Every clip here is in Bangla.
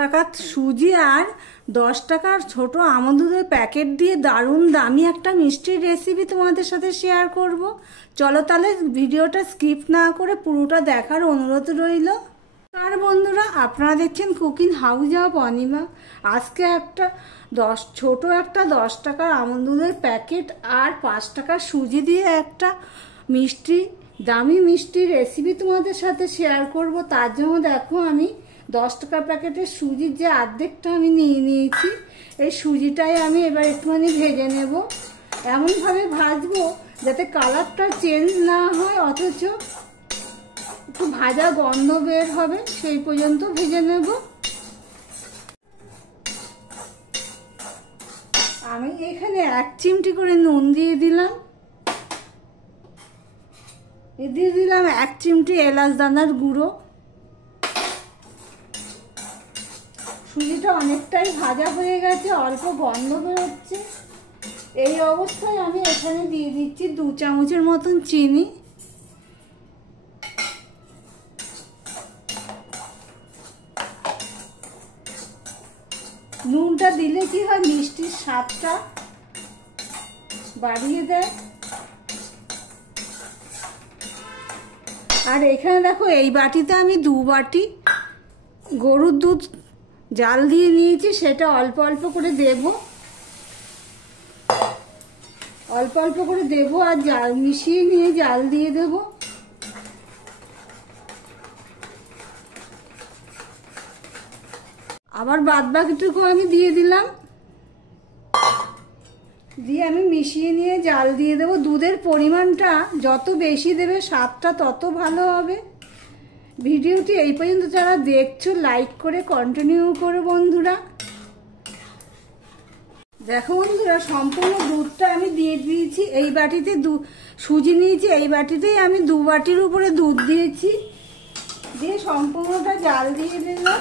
টাকার সুজি আর 10 টাকার ছোট আমন্ড দুধের প্যাকেট দিয়ে দারুণ দামি একটা মিষ্টির রেসিপি তোমাদের সাথে শেয়ার করব। চলো তাহলে ভিডিওটা স্কিপ না করে পুরোটা দেখার অনুরোধ রইল। আর বন্ধুরা, আপনারা দেখছেন কুকিং হাউস অফ অনিমা। আজকে একটা ছোট একটা 10 টাকার আমন্ড দুধের প্যাকেট আর 5 টাকার সুজি দিয়ে একটা দামি মিষ্টির রেসিপি তোমাদের সাথে শেয়ার করব। তার জন্য দেখো, আমি 10 টাকার প্যাকেটের সুজির যে অর্ধেকটা আমি নিয়ে নিয়েছি। এই সুজিটাই আমি এবার একটুখানি ভেজে নেব। এমনভাবে ভাজবো যাতে কালারটা চেঞ্জ না হয়, অথচ একটু ভাজা গন্ধ বের হবে, সেই পর্যন্ত ভেজে নেব। আমি এখানে 1 চিমটি করে নুন দিয়ে দিলাম। দিয়ে দিলাম 1 চিমটি এলাচ দানার গুঁড়ো। সুজিটা অনেকটাই ভাজা হয়ে গেছে, অল্প গন্ধ বেরোচ্ছে। এই অবস্থায় আমি এখানে দিয়ে দিচ্ছি 2 চামচের মতন চিনি। নুনটা দিলে কি হয়, মিষ্টির স্বাদটা বাড়িয়ে দেয়। আর এখানে দেখো, এই বাটিতে আমি 2 বাটি গরুর দুধ জাল দিয়ে নিয়েছি, সেটা অল্প অল্প করে দেব। অল্প অল্প করে দেব আর জাল মিশিয়ে নিয়ে জাল দিয়ে দেব। আবার বাদ বাকিটুকু আমি দিয়ে দিলাম। দিয়ে আমি মিশিয়ে নিয়ে জাল দিয়ে দেব। দুধের পরিমাণটা যত বেশি দেবে, স্বাদটা তত ভালো হবে। ভিডিওটি এই পর্যন্ত যারা দেখছো, লাইক করে কন্টিনিউ করো বন্ধুরা। দেখো বন্ধুরা, সম্পূর্ণ দুধটা আমি দিয়ে দিয়েছি। এই বাটিতে সুজি নিয়েছি, এই বাটিতেই আমি 2 বাটির উপরে দুধ দিয়েছি। দিয়ে সম্পূর্ণটা জাল দিয়ে দিলাম।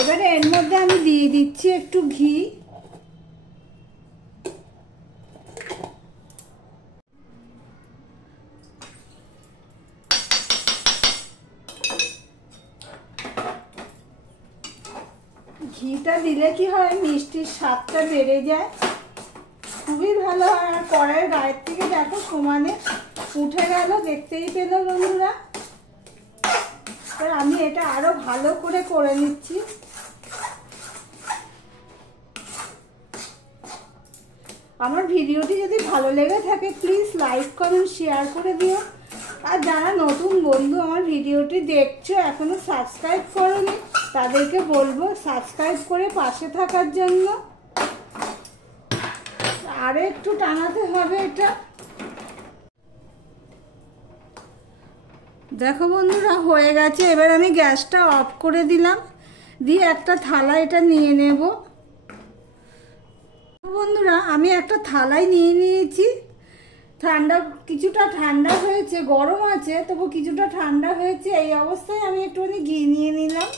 এবারে এর মধ্যে আমি দিয়ে দিচ্ছি একটু ঘি। ঘিটা দিলে কি হয়, মিষ্টির স্বাদটা বেড়ে যায়, খুবই ভালো হয়। আর কড়াইয়ের গায়ের থেকে দেখো সমানে উঠে গেল, দেখতেই পেলো বন্ধুরা। আমি এটা আরো ভালো করে নিচ্ছি। আমার ভিডিওটি যদি ভালো লেগে থাকে, প্লিজ লাইক কমেন্ট শেয়ার করে দিও। আর যারা নতুন বন্ধু আমার ভিডিওটি দেখছো, এখনো সাবস্ক্রাইব করোনি, তাদেরকে বলবো সাবস্ক্রাইব করে পাশে থাকার জন্য। আরো একটু টানাতে হবে এটা। দেখো বন্ধুরা, হয়ে গেছে। এবার আমি গ্যাসটা অফ করে দিলাম। দিয়ে একটা থালা এটা নিয়ে নেব। বন্ধুরা, আমি একটা থালায় নিয়ে নিয়েছি। কিছুটা ঠান্ডা হয়েছে, গরম আছে তবু কিছুটা ঠান্ডা হয়েছে। এই অবস্থায় আমি একটুখানি ঘি নিয়ে নিলাম।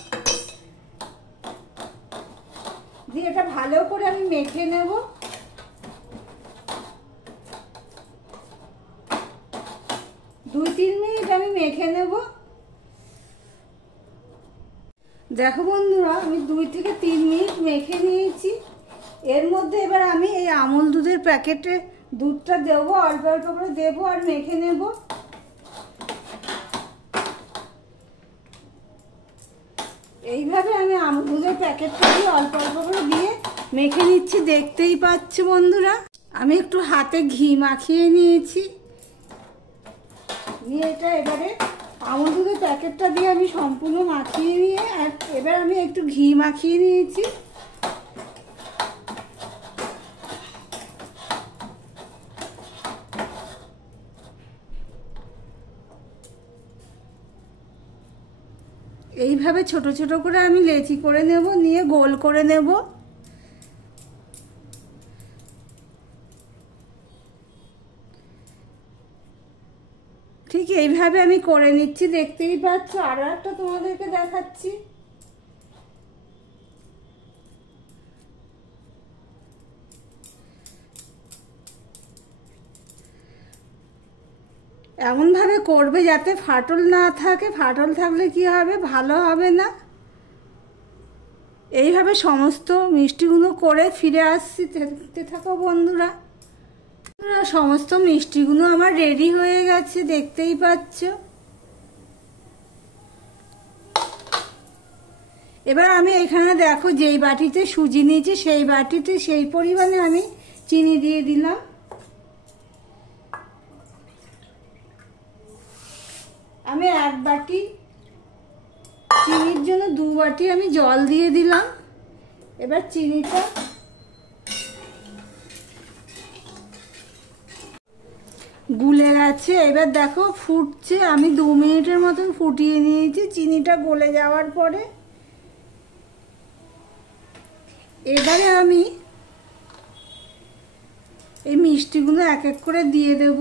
দিয়ে এটা ভালো করে আমি মেখে নেব। দু 3 মিনিট আমি মেখে নেব। দেখো বন্ধুরা, আমি 2 থেকে 3 মিনিট মেখে নিয়েছি। এর মধ্যে এবার আমি এই আমুল দুধের প্যাকেটে দুধটা দেবো, অল্প অল্প করে দেবো আর মেখে নেব। এইভাবে আমি আমুল দুধের প্যাকেটটা দিয়ে অল্প অল্প করে দিয়ে মেখে নিচ্ছি, দেখতেই পাচ্ছ বন্ধুরা। আমি একটু হাতে ঘি মাখিয়ে নিয়েছি। নিয়ে এটা এবারে আমুল দুধের প্যাকেটটা দিয়ে আমি সম্পূর্ণ মাখিয়ে নিয়ে, আর এবার আমি একটু ঘি মাখিয়ে নিয়েছি। এইভাবে ছোট ছোট করে আমি লেচি করে নেব, নিয়ে গোল করে নেব। ঠিক এইভাবে আমি করে নিচ্ছি, দেখতেই পাচ্ছ। আরো একটা তোমাদেরকে দেখাচ্ছি। এমনভাবে করবে যাতে ফাটল না থাকে, ফাটল থাকলে কি হবে, ভালো হবে না। এইভাবে সমস্ত মিষ্টিগুলো করে ফিরে আসছি, দেখতে থাকো বন্ধুরা। সমস্ত মিষ্টিগুলো আমার রেডি হয়ে গেছে, দেখতেই পাচ্ছ। এবার আমি এখানে দেখো যেই বাটিতে সুজি নিয়েছি সেই বাটিতে সেই পরিমাণে আমি চিনি দিয়ে দিলাম। আমি 1 বাটি চিনির জন্য 2 বাটি আমি জল দিয়ে দিলাম। এবার চিনিটা গুলে গেছে, এবার দেখো ফুটছে। আমি 2 মিনিটের মতন ফুটিয়ে নিয়েছি। চিনিটা গলে যাওয়ার পরে এবারে আমি এই মিষ্টিগুলো এক এক করে দিয়ে দেব।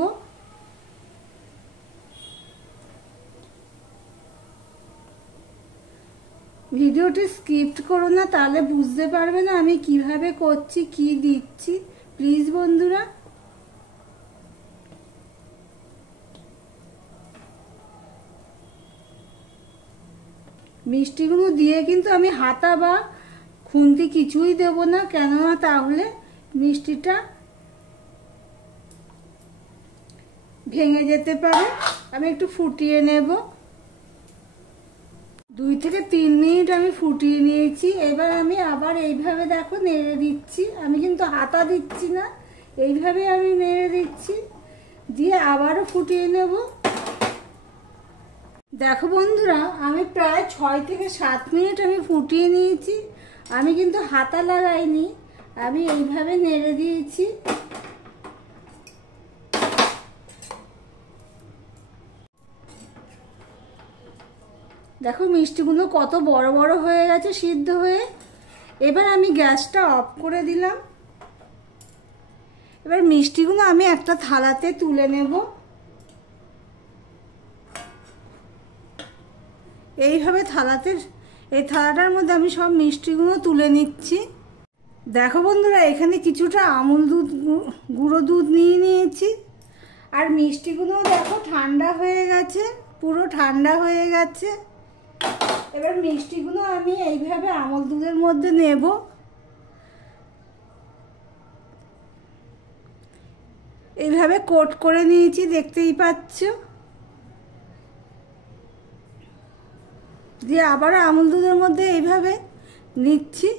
ভিডিওটি স্কিপ করো না, তাহলে বুঝতে পারবে না আমি কিভাবে করছি, কি দিচ্ছি। প্লিজ বন্ধুরা, মিষ্টিগুলো দিয়ে কিন্তু আমি হাতা বা খুন্তি কিছুই দেব না, কেননা তাহলে মিষ্টিটা ভেঙে যেতে পারে। আমি একটু ফুটিয়ে নেব। 2 থেকে 3 মিনিট আমি ফুটিয়ে নিয়েছি। এবার আমি আবার এইভাবে দেখো নেড়ে দিচ্ছি। আমি কিন্তু হাতা দিচ্ছি না, এইভাবে আমি নেড়ে দিচ্ছি, দিয়ে আবারও ফুটিয়ে নেব। দেখো বন্ধুরা, আমি প্রায় 6 থেকে 7 মিনিট আমি ফুটিয়ে নিয়েছি। আমি কিন্তু হাতা লাগাইনি, আমি এইভাবে নেড়ে দিয়েছি। দেখো মিষ্টিগুলো কত বড় বড় হয়ে গেছে সিদ্ধ হয়ে। এবার আমি গ্যাসটা অফ করে দিলাম। এবার মিষ্টিগুলো আমি একটা থালাতে তুলে নেব। এইভাবে থালাতে, এই থালাটার মধ্যে আমি সব মিষ্টিগুলো তুলে নিচ্ছি। দেখো বন্ধুরা, এখানে কিছুটা আমুল দুধ, গুঁড়ো দুধ নিয়ে নিয়েছি। আর মিষ্টিগুলো দেখো ঠান্ডা হয়ে গেছে, পুরো ঠান্ডা হয়ে গেছে। এবার মিষ্টিগুলো আমি এইভাবে আমুল দুধের মধ্যে নেব। এইভাবে কোট করে নিয়েছি, দেখতেই পাচ্ছ। দিয়ে আবার আমুল দুধের মধ্যে এইভাবে নিচ্ছি,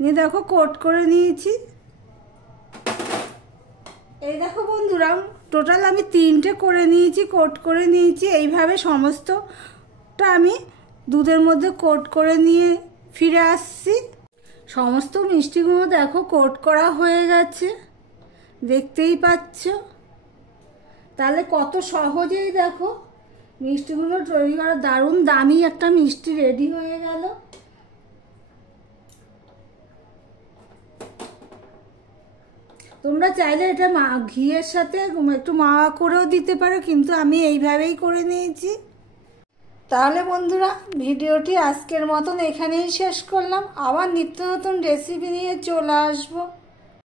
নিয়ে দেখো কোট করে নিয়েছি। এই দেখো বন্ধুরা, টোটাল আমি 3টে করে নিয়েছি, কোট করে নিয়েছি। এইভাবে সমস্তটা আমি দুধের মধ্যে কোট করে নিয়ে ফিরে আসছি। সমস্ত মিষ্টিগুলো দেখো কোট করা হয়ে গেছে, দেখতেই পাচ্ছ। তাহলে কত সহজেই দেখো মিষ্টিগুলো তৈরি করা। দারুণ দামি একটা মিষ্টি রেডি হয়ে গেল। তোমরা চাইলে এটা ঘিয়ের সাথে একটু মাওয়া করেও দিতে পারো, কিন্তু আমি এইভাবেই করে নিয়েছি। তাহলে বন্ধুরা, ভিডিওটি আজকের মতন এখানেই শেষ করলাম। আবার নিত্য নতুন রেসিপি নিয়ে চলে আসবো।